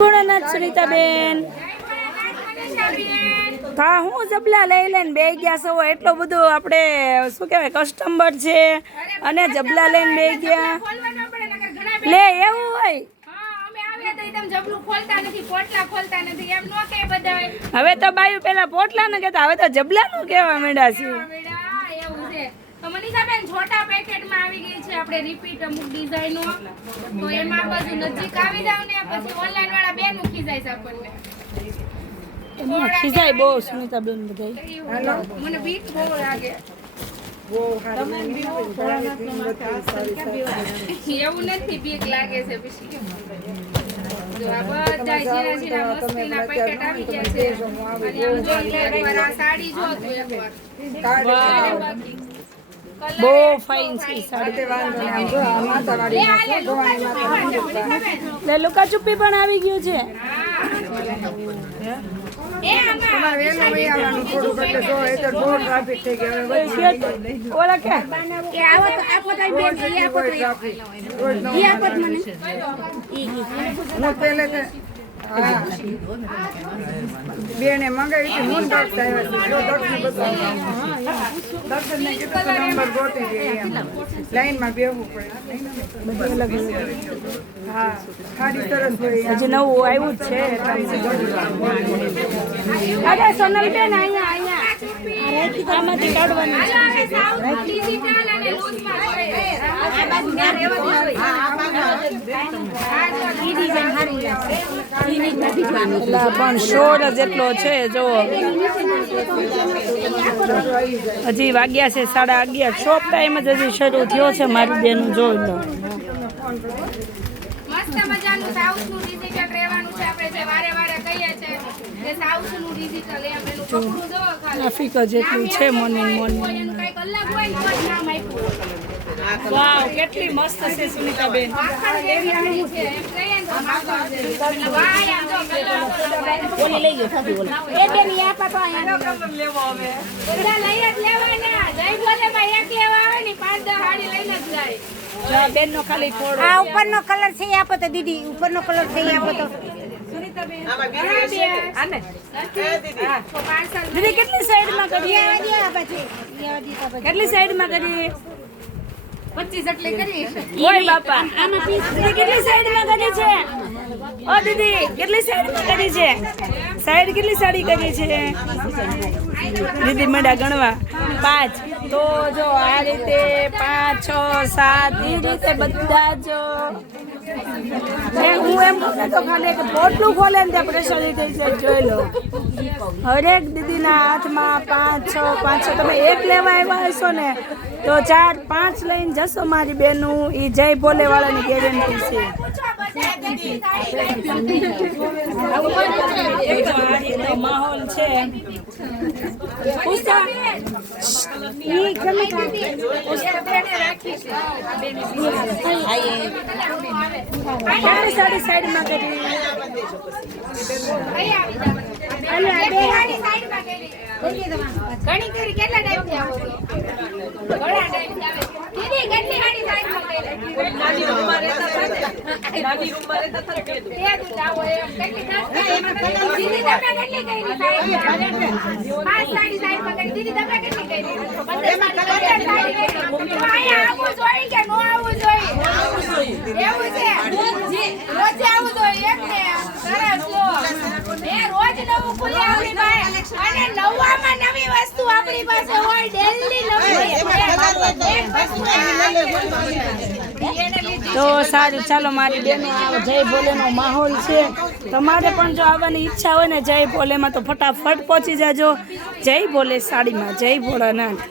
ભોળાનાથ સુનીતાબેન હા હું જબલા લઈ લઈને બે ગયા છો એટલો બધો આપણે શું કહેવાય કસ્ટમર છે અને જબલા લઈને બે ગયા લે એવું હોય હવે તો બાયું પેલા પોટલા ને કહેતા હવે તો જબલા નું કહેવા માંડ્યા છે તો મનીષાબેન છોટા પેકેટમાં આવી ગઈ છે આપણે રિપીટ અમુક ડિઝાઇનો તો એમાં બધું નજીક આવી જાવ ને પછી ઓનલાઈન વાળા બેન મૂકી જાય છે આપણને ખીજાય બહુ સુનીતાબેન બધાય મને બીક બહુ લાગે એવું નથી બીક લાગે છે પછી જો આ બધા જીરા જીરા મસ્તીના પેકેટ આવી ગયા છે અને આમ જો એકવાર આ સાડી જો તું એકવાર બહુ ફાઇન છે સાડી લે લુકા ચુપ્પી પણ આવી ગયું છે ઓલા કે બેને મંગાવી હતી હું દક્ષ દક્ષને કીધું નંબર ગોતી દે લાઈનમાં બેહવું પડે હા સાડી સરસ હોય હજી નવું આવ્યું જ છે અરે સોનલ બેન અહીંયા આમાંથી કાઢવાની પણ શોર જેટલો છે જો હજી વાગ્યા છે 11:30 શોપ ટાઈમ જ હજી શરૂ થયો છે મારી બેન જોઈ લો મસ્ત મજાનું સાઉથનું ડિજિટલ રહેવાનું છે આપણે જે વારે વારે કહીએ છે કે સાઉથનું ડિજિટલ એમ એનું કપડું જો ખાલી ટ્રાફિક જેટલું છે મોર્નિંગ કોઈ એનું કંઈક અલગ હોય ને તો જ નામ આપ્યું વાવ કેટલી મસ્ત છે સુનીતાબેન માખણ જેવી આવી છે એમ કહીએ ને તો માખણ જેવી એટલે વાય આમ જો કલર ઓલી લઈ ગયો થાતી ઓલી એ બેન ઈ આપા તો અહીંયા કલર લેવો હવે બધા લઈ જ લેવાના જઈ બોલે ભાઈ એક લેવા આવે ને 5-10 હાડી લઈને જ જાય બેન નો ખાલી થોડો આ ઉપરનો કલર છે આપો તો દીદી ઉપરનો કલર છે આપો તો દીદી કેટલી સાઈડમાં કરી કેટલી સાઈડમાં કરી 25 એટલે કરી ઓય બાપા દીદી કેટલી સાઈડમાં કરી છે ઓ દીદી કેટલી સાઈડમાં કરી છે સાઈડ કેટલી સાડી કરી છે દીદી મંડા ગણવા 5 તો જો આ રીતે 5 6 7 એ રીતે બધા જો હું એમ કહું તો ખાલી કે પોટલું ખોલે ને ત્યાં પ્રેશર થઈ જાય જોઈ લો હરેક દીદીના હાથમાં 5 6 તમે એક લેવા આવ્યા હશો ને તો 4 5 લઈને જશો મારી બેનું એ જય ભોલે વાળાની ગેરંટી છે માહોલ છે પૂછતા સાડી સાઈડમાં કરી ઘણી કરી કેટલા ટાઈમથી આવો છો ઘણા ટાઈમથી આવે દીદી કેટલી હાડી સાઈડમાં કરી નાની રૂમમાં રહેતા નાની રૂમમાં રહેતા તે જ આવો એમ કેટલી દીદી તમે કેટલી કરી સાઈડમાં 5 સાડી સાઈડમાં કરી દીદી તમે કેટલી કરી 15 સાડી કરી અહીંયા આવું જોઈએ કે નો આવું જોઈએ એવું છે રોજ આવું જોઈએ એમ ને સરસ લો એ રોજ નવું ખુલે આપણી પાસે અને નવામાં નવી વસ્તુ આપણી પાસે હોય ડેલી નવી તો સારું ચાલો મારી બેનો જય ભોલેનો માહોલ છે તમારે પણ જો આવવાની ઈચ્છા હોય ને જય ભોલેમાં તો ફટાફટ પહોંચી જાજો જય ભોલે સાડીમાં જય ભોળાનાથ